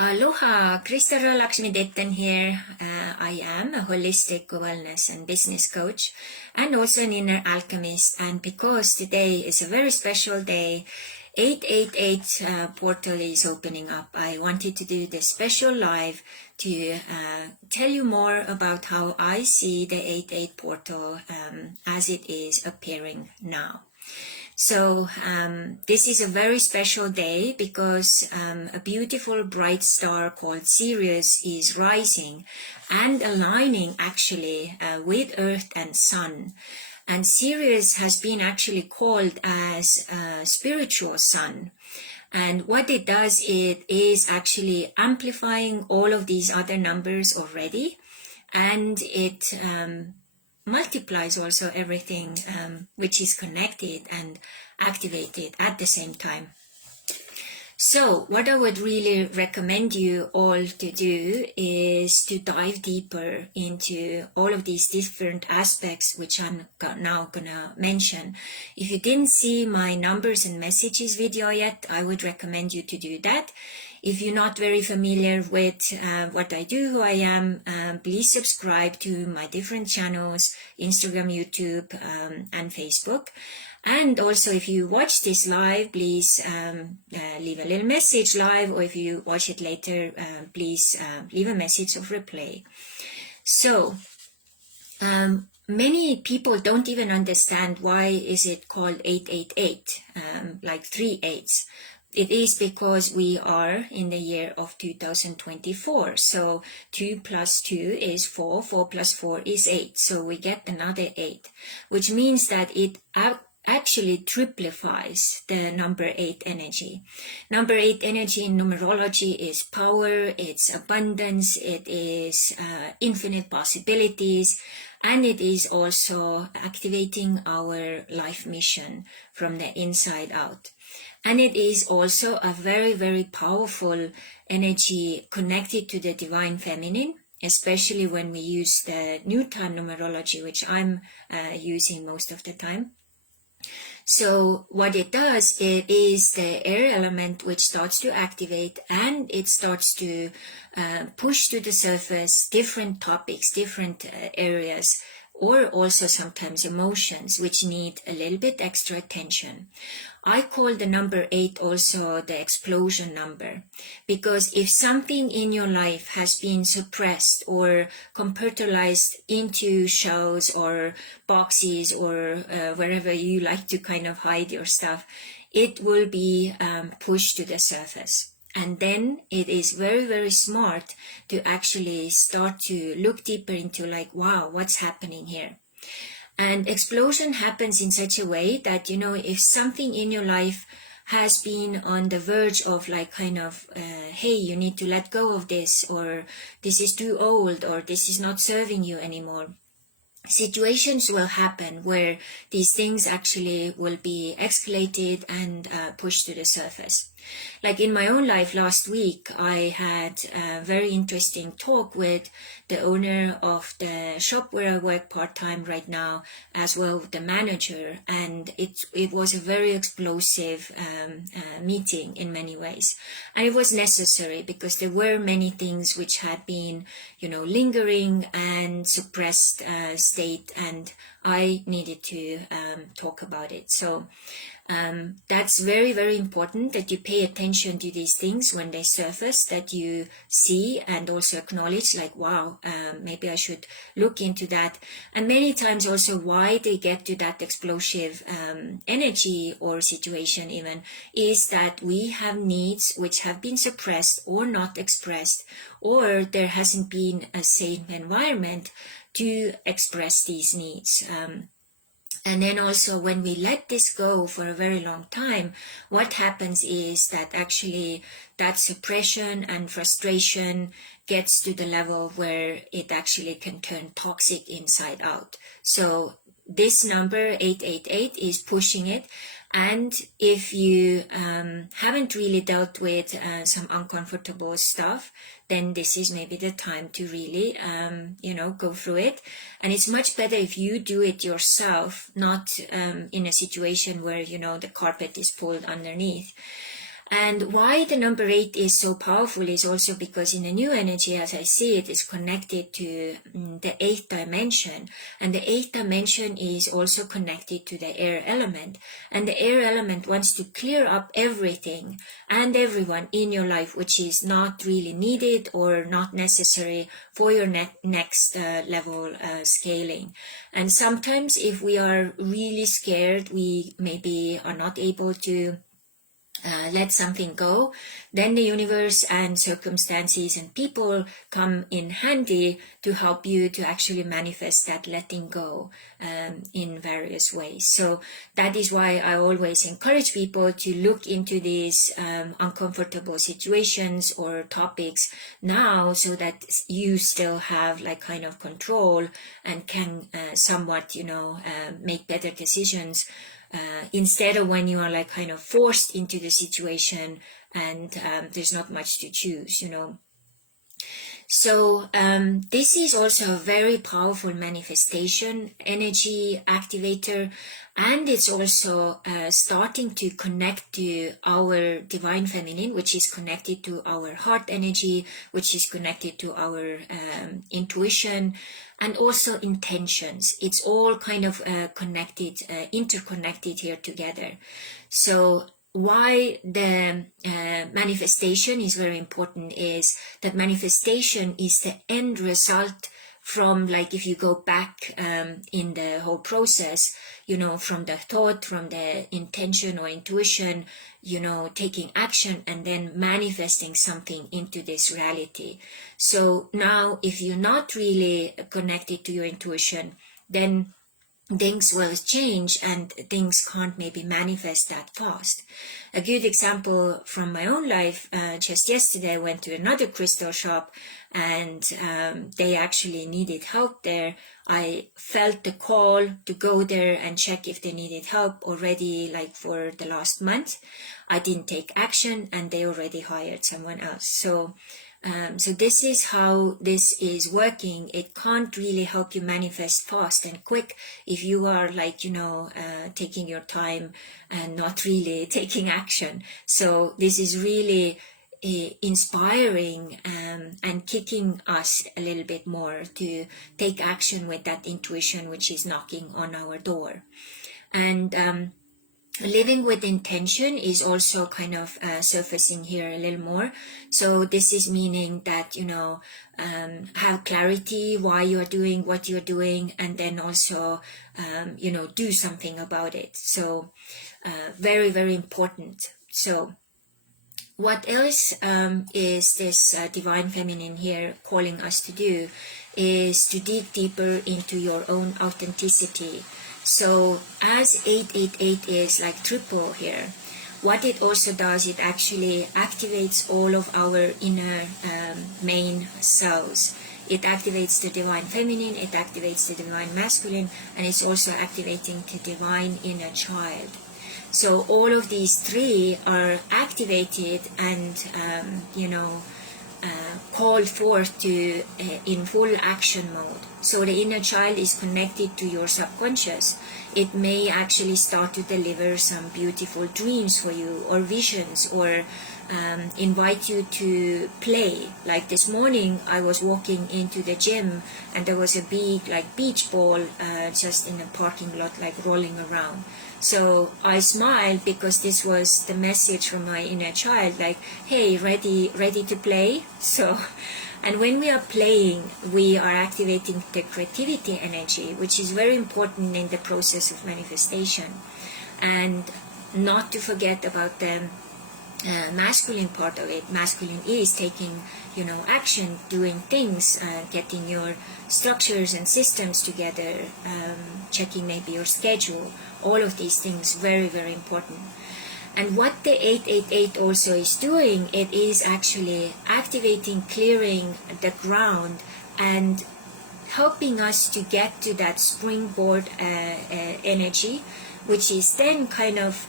Aloha, Kristara Lakshmi Dettan here. I am a holistic wellness and business coach and also an inner alchemist. And because today is a very special day, 888 portal is opening up, I wanted to do this special live to tell you more about how I see the 88 portal as it is appearing now. So this is a very special day because a beautiful bright star called Sirius is rising and aligning actually with Earth and Sun. And Sirius has been actually called as spiritual sun. And what it does, it is actually amplifying all of these other numbers already. And it multiplies also everything which is connected and activated at the same time. So what I would really recommend you all to do is to dive deeper into all of these different aspects which I'm now gonna mention. If you didn't see my numbers and messages video yet, I would recommend you to do that. If you're not very familiar with what I do, who I am, please subscribe to my different channels, Instagram, YouTube, and Facebook. And also, if you watch this live, please leave a little message live, or if you watch it later, please leave a message of replay. So, many people don't even understand why is it called 888, like 3 8s. It is because we are in the year of 2024. So 2 plus 2 is 4, 4 plus 4 is 8. So we get another 8, which means that it actually triplifies the number 8 energy. Number 8 energy in numerology is power, it's abundance, it is infinite possibilities, and it is also activating our life mission from the inside out. And it is also a very, very powerful energy connected to the divine feminine, especially when we use the new time numerology, which I'm using most of the time. So what it does, it is the air element which starts to activate, and it starts to push to the surface different topics, different areas, or also sometimes emotions which need a little bit extra attention. I call the number 8 also the explosion number, because if something in your life has been suppressed or compartmentalized into shells or boxes or wherever you like to kind of hide your stuff, it will be pushed to the surface. And then it is very, very smart to actually start to look deeper into like, wow, what's happening here? And explosion happens in such a way that, you know, if something in your life has been on the verge of like kind of, hey, you need to let go of this, or this is too old, or this is not serving you anymore, situations will happen where these things actually will be escalated and pushed to the surface. Like in my own life last week, I had a very interesting talk with the owner of the shop where I work part-time right now, as well with the manager, and it was a very explosive meeting in many ways. And it was necessary because there were many things which had been, you know, lingering and suppressed state, and I needed to talk about it. So that's very, very important that you pay attention to these things when they surface, that you see and also acknowledge like, wow, maybe I should look into that. And many times also why they get to that explosive energy or situation even is that we have needs which have been suppressed or not expressed, or there hasn't been a safe environment to express these needs. And then also when we let this go for a very long time, what happens is that actually that suppression and frustration gets to the level where it actually can turn toxic inside out. So this number 888 is pushing it. And if you haven't really dealt with some uncomfortable stuff, then this is maybe the time to really, go through it. And it's much better if you do it yourself, not in a situation where, the carpet is pulled underneath. And why the number 8 is so powerful is also because in the new energy, as I see it, is connected to the 8th dimension. And the 8th dimension is also connected to the air element. And the air element wants to clear up everything and everyone in your life, which is not really needed or not necessary for your next level scaling. And sometimes if we are really scared, we maybe are not able to let something go, then the universe and circumstances and people come in handy to help you to actually manifest that letting go in various ways. So that is why I always encourage people to look into these uncomfortable situations or topics now, so that you still have like kind of control and can somewhat, make better decisions. Instead of when you are like kind of forced into the situation and there's not much to choose, So this is also a very powerful manifestation energy activator, and it's also starting to connect to our divine feminine, which is connected to our heart energy, which is connected to our intuition, and also intentions. It's all kind of connected, interconnected here together. So why the manifestation is very important is that manifestation is the end result from, like, if you go back in the whole process, from the thought, from the intention or intuition, taking action and then manifesting something into this reality. So now if you're not really connected to your intuition, then things will change and things can't maybe manifest that fast. A good example from my own life, just yesterday I went to another crystal shop and they actually needed help there. I felt the call to go there and check if they needed help already, like for the last month. I didn't take action and they already hired someone else. So this is how this is working. It can't really help you manifest fast and quick if you are like, taking your time and not really taking action. So this is really inspiring and kicking us a little bit more to take action with that intuition which is knocking on our door. And living with intention is also kind of surfacing here a little more. So this is meaning that, have clarity why you're doing what you're doing, and then also, do something about it. So very, very important. So what else is this divine feminine here calling us to do is to dig deeper into your own authenticity. So as 888 is like triple here, what it also does, it actually activates all of our inner main selves. It activates the divine feminine, it activates the divine masculine, and it's also activating the divine inner child. So all of these three are activated and, called forth to in full action mode. So the inner child is connected to your subconscious. It may actually start to deliver some beautiful dreams for you, or visions, or invite you to play. Like this morning I was walking into the gym and there was a big like beach ball just in the parking lot, like rolling around. So I smiled because this was the message from my inner child, like, hey, ready to play. So, and when we are playing, we are activating the creativity energy, which is very important in the process of manifestation. And not to forget about the masculine part of it. Masculine is taking, action, doing things, getting your structures and systems together, checking maybe your schedule. All of these things, very, very important. And what the 888 also is doing, it is actually activating, clearing the ground and helping us to get to that springboard energy, which is then kind of,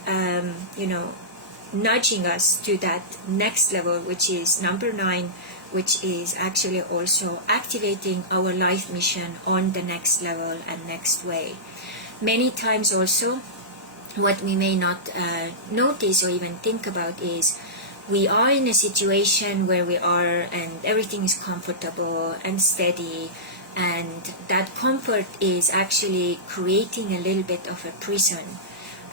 nudging us to that next level, which is number 9, which is actually also activating our life mission on the next level and next way. Many times also, what we may not notice or even think about is we are in a situation where we are and everything is comfortable and steady, and that comfort is actually creating a little bit of a prison,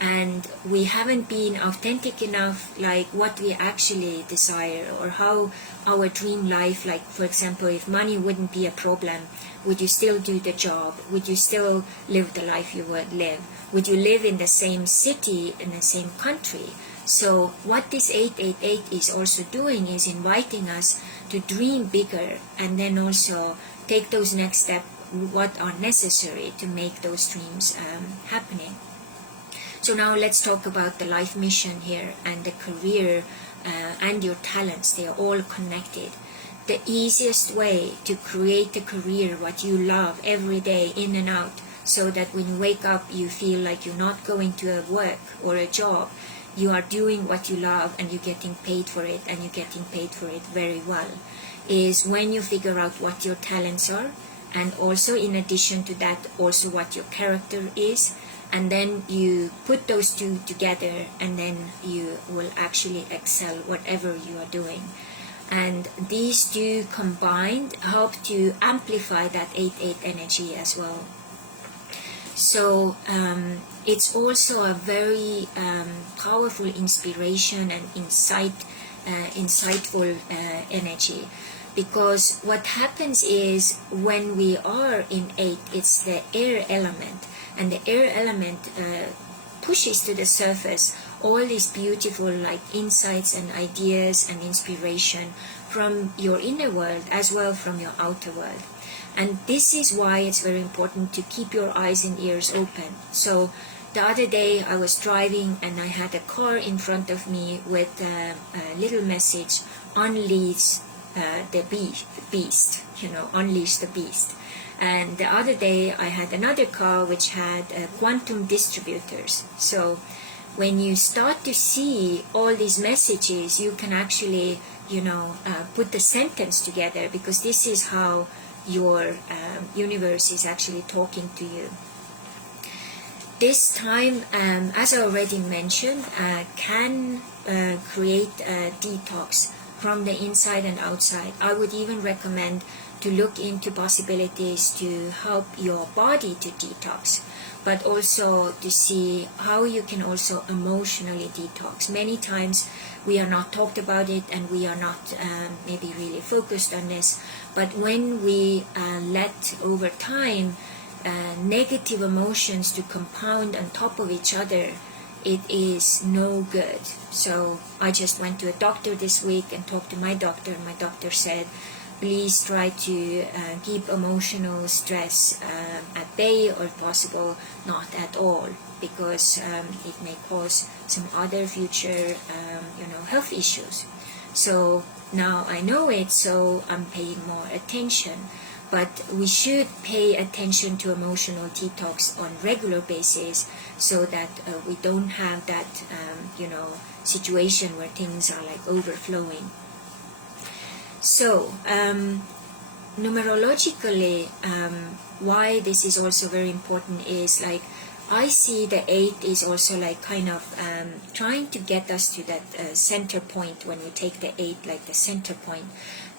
and we haven't been authentic enough, like what we actually desire or how our dream life, like for example, if money wouldn't be a problem, would you still do the job? Would you still live the life you would live? Would you live in the same city, in the same country? So what this 888 is also doing is inviting us to dream bigger, and then also take those next steps what are necessary to make those dreams happening. So now let's talk about the life mission here, and the career and your talents. They are all connected. The easiest way to create a career what you love every day, in and out, so that when you wake up you feel like you're not going to a work or a job, you are doing what you love and you're getting paid for it, and you're getting paid for it very well, is when you figure out what your talents are, and also in addition to that also what your character is, and then you put those two together, and then you will actually excel whatever you are doing. And these two combined help to amplify that 8-8 energy as well. So it's also a very powerful inspiration and insightful energy, because what happens is when we are in 8, it's the air element, and the air element pushes to the surface all these beautiful like insights and ideas and inspiration from your inner world as well from your outer world. And this is why it's very important to keep your eyes and ears open. So the other day I was driving and I had a car in front of me with a little message, unleash the beast, unleash the beast. And the other day I had another car which had quantum distributors. So when you start to see all these messages, you can actually, put the sentence together, because this is how your universe is actually talking to you. This time, as I already mentioned, can create a detox from the inside and outside. I would even recommend to look into possibilities to help your body to detox, but also to see how you can also emotionally detox. Many times we are not talked about it, and we are not maybe really focused on this, but when we let over time negative emotions to compound on top of each other, it is no good. So I just went to a doctor this week and talked to my doctor. My doctor said, please try to keep emotional stress at bay, or if possible not at all, because it may cause some other future health issues. So now I know it, so I'm paying more attention. But we should pay attention to emotional detox on regular basis, so that we don't have that situation where things are like overflowing. So numerologically, why this is also very important is like I see the 8 is also like kind of trying to get us to that center point. When we take the 8 like the center point,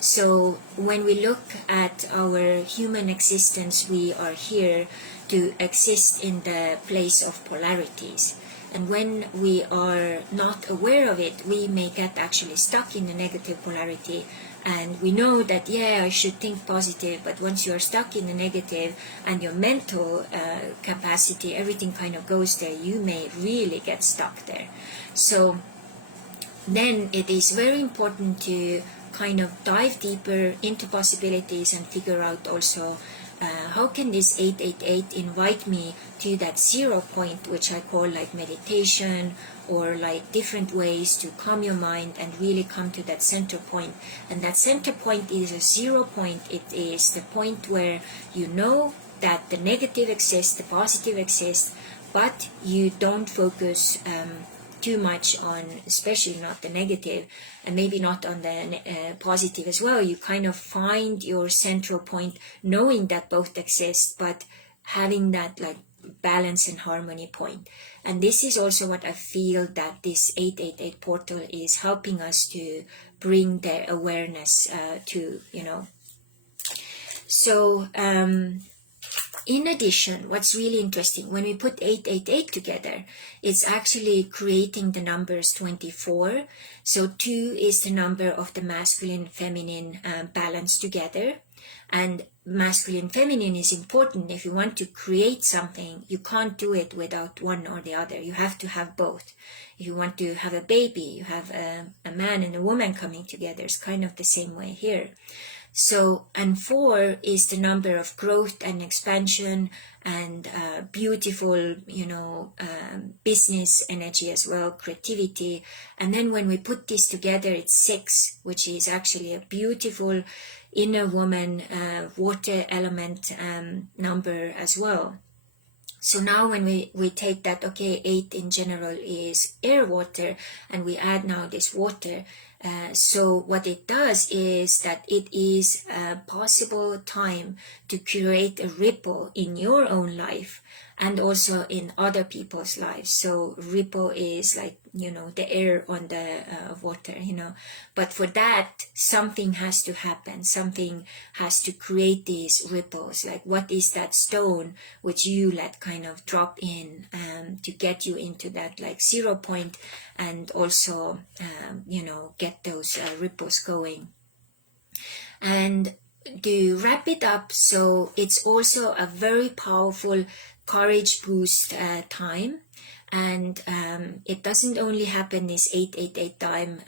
so when we look at our human existence, we are here to exist in the place of polarities. And when we are not aware of it, we may get actually stuck in the negative polarity. And we know that, I should think positive, but once you are stuck in the negative and your mental capacity, everything kind of goes there, you may really get stuck there. So then it is very important to kind of dive deeper into possibilities and figure out also how can this 888 invite me to that 0 point, which I call like meditation, or like different ways to calm your mind and really come to that center point. And that center point is a 0 point. It is the point where you know that the negative exists, the positive exists, but you don't focus too much on, especially not the negative, and maybe not on the positive as well. You kind of find your central point, knowing that both exist, but having that like balance and harmony point. And this is also what I feel that this 888 portal is helping us to bring the awareness to, you know. So in addition, what's really interesting, when we put 888 together, it's actually creating the numbers 24. So 2 is the number of the masculine, feminine balance together. And masculine, feminine is important. If you want to create something, you can't do it without one or the other. You have to have both. If you want to have a baby, you have a man and a woman coming together. It's kind of the same way here. So, and 4 is the number of growth and expansion and beautiful, you know, business energy as well, creativity. And then when we put this together, it's 6, which is actually a beautiful inner woman, water element number as well. So now when we take that, okay, 8 in general is air, water, and we add now this water. So what it does is that it is a possible time to create a ripple in your own life and also in other people's lives. So ripple is like, you know, the air on the water, you know. But for that, something has to happen. Something has to create these ripples. Like, what is that stone which you let kind of drop in to get you into that like 0 point and also, you know, get those ripples going. And to wrap it up, so it's also a very powerful courage boost time. And it doesn't only happen this 888 time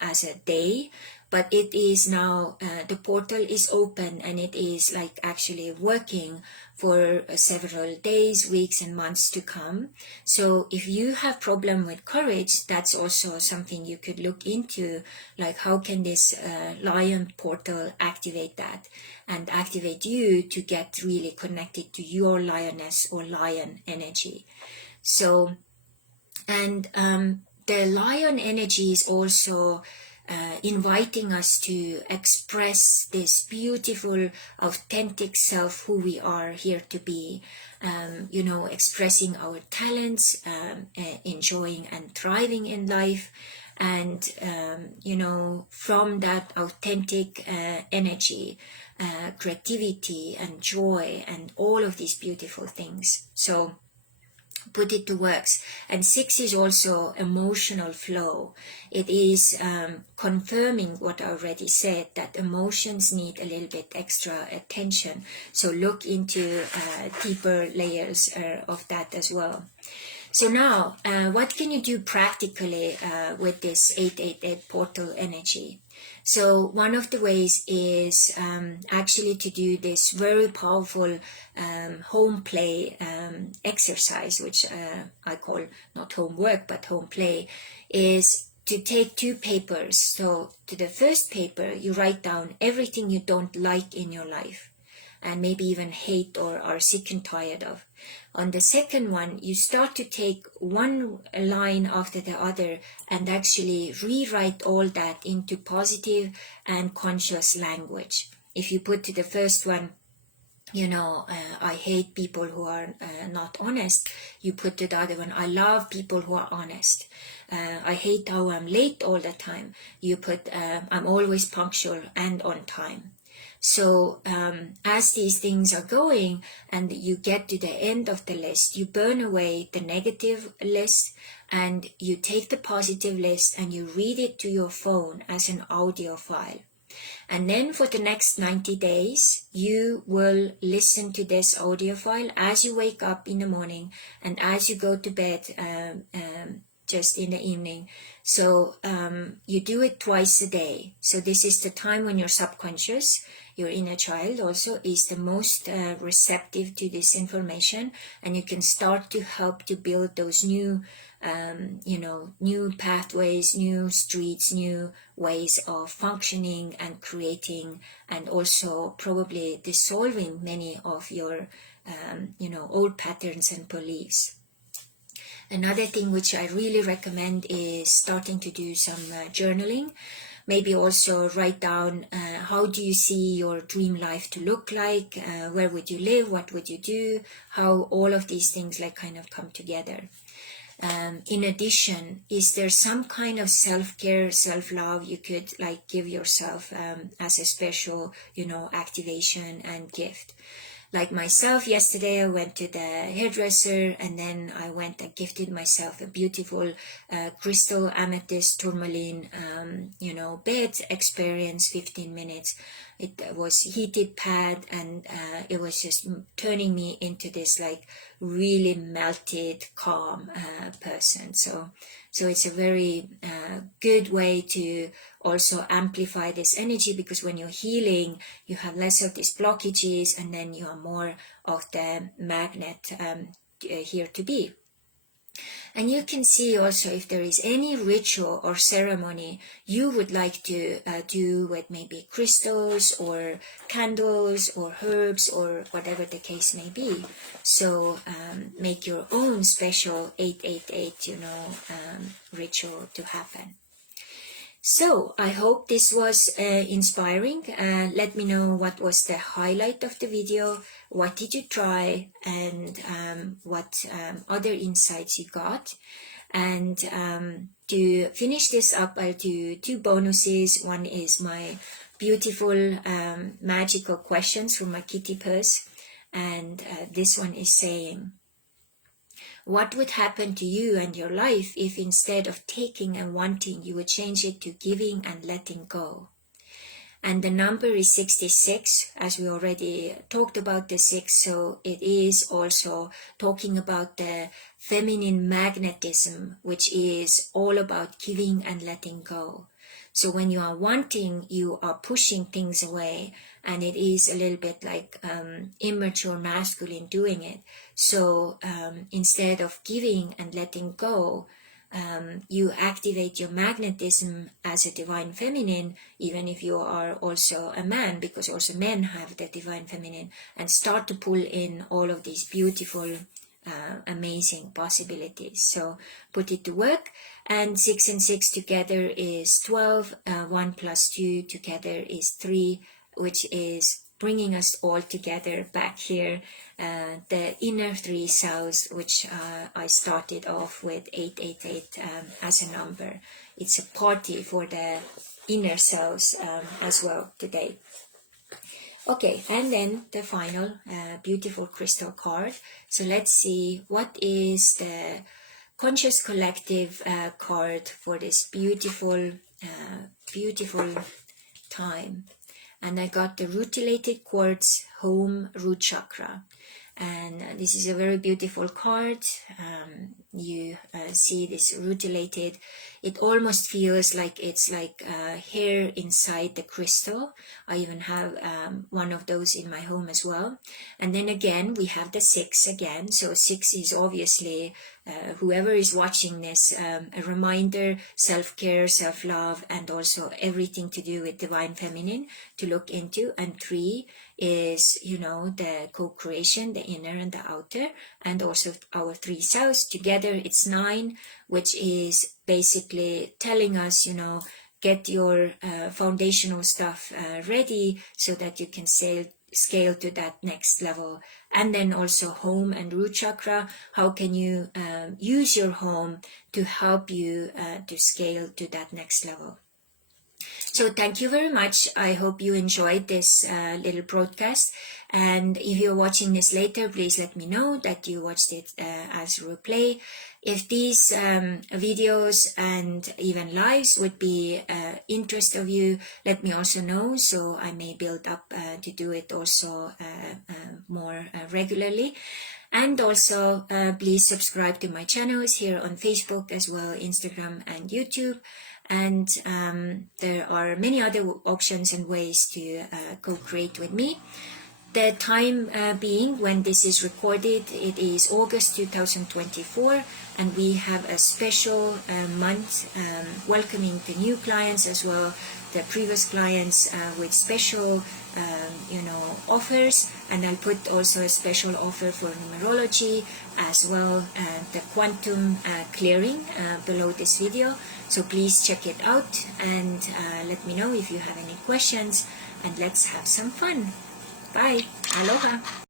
as a day, but it is now, the portal is open and it is like actually working for several days, weeks and months to come. So if you have problem with courage, that's also something you could look into, like how can this lion portal activate that and activate you to get really connected to your lioness or lion energy. So, and the lion energy is also inviting us to express this beautiful, authentic self, who we are here to be, you know, expressing our talents, enjoying and thriving in life. And, you know, from that authentic energy, creativity and joy and all of these beautiful things. So put it to works. And 6 is also emotional flow. It is confirming what I already said, that emotions need a little bit extra attention. So look into deeper layers of that as well. So now, what can you do practically with this 888 portal energy? So one of the ways is actually to do this very powerful home play exercise, which I call not homework but home play, is to take 2 papers. So to the first paper, you write down everything you don't like in your life and maybe even hate or are sick and tired of. On the second one, you start to take one line after the other and actually rewrite all that into positive and conscious language. If you put to the first one, you know, I hate people who are not honest, you put to the other one, I love people who are honest. I hate how I'm late all the time. You put, I'm always punctual and on time. So as these things are going and you get to the end of the list, you burn away the negative list and you take the positive list and you read it to your phone as an audio file. And then for the next 90 days, you will listen to this audio file as you wake up in the morning and as you go to bed just in the evening. So you do it twice a day. So this is the time when your subconscious, your inner child also, is the most receptive to this information, and you can start to help to build those new you know, new pathways, new streets, new ways of functioning and creating, and also probably dissolving many of your you know, old patterns and beliefs. Another thing which I really recommend is starting to do some journaling. maybe also write down how do you see your dream life to look like, where would you live, what would you do, how all of these things like kind of come together. In addition, is there some kind of self-care, self-love you could like give yourself as a special, activation and gift? Like myself, yesterday I went to the hairdresser, and then I went and gifted myself a beautiful crystal amethyst tourmaline, bed experience, 15 minutes. It was heated pad, and it was just turning me into this like really melted, calm person. So it's a very good way to also amplify this energy, because when you're healing, you have less of these blockages, and then you are more of the magnet here to be. And you can see also if there is any ritual or ceremony you would like to do with maybe crystals or candles or herbs or whatever the case may be. So make your own special 888, ritual to happen. So I hope this was inspiring. Let me know what was the highlight of the video, what did you try, and what other insights you got. And to finish this up, I'll do 2 bonuses. One is my beautiful magical questions from my kitty purse, and this one is saying, what would happen to you and your life if instead of taking and wanting, you would change it to giving and letting go? And the number is 66, as we already talked about the 6, so it is also talking about the feminine magnetism, which is all about giving and letting go. So when you are wanting, you are pushing things away, and it is a little bit like immature masculine doing it. So instead of giving and letting go, you activate your magnetism as a divine feminine, even if you are also a man, because also men have the divine feminine, and start to pull in all of these beautiful amazing possibilities. So put it to work. And 6 and 6 together is 12. 1 plus 2 together is 3, which is bringing us all together back here. The inner 3 selves, which I started off with 888 as a number. It's a party for the inner selves as well today. Okay, and then the final beautiful crystal card. So let's see what is the conscious collective card for this beautiful time. And I got the rutilated quartz home root chakra. And this is a very beautiful card. You see this rutilated. It almost feels like it's like hair inside the crystal. I even have one of those in my home as well. And then again, we have the 6 again. So 6 is obviously, whoever is watching this, a reminder, self-care, self-love, and also everything to do with divine feminine to look into. And 3 is, the co-creation, the inner and the outer, and also our 3 selves. Together it's 9, which is basically telling us, get your foundational stuff ready so that you can scale to that next level. And then also home and root chakra, how can you use your home to help you to scale to that next level. So thank you very much. I hope you enjoyed this little broadcast. And if you're watching this later, please let me know that you watched it as a replay. If these videos and even lives would be interest of you, let me also know, so I may build up to do it also more regularly. And also please subscribe to my channels here on Facebook as well, Instagram and YouTube. And there are many other options and ways to co-create with me. The time being when this is recorded, it is August 2024, and we have a special month welcoming the new clients as well, the previous clients with special offers, and I'll put also a special offer for numerology as well, the quantum clearing below this video. So please check it out, and let me know if you have any questions, and let's have some fun. Bye. Aloha.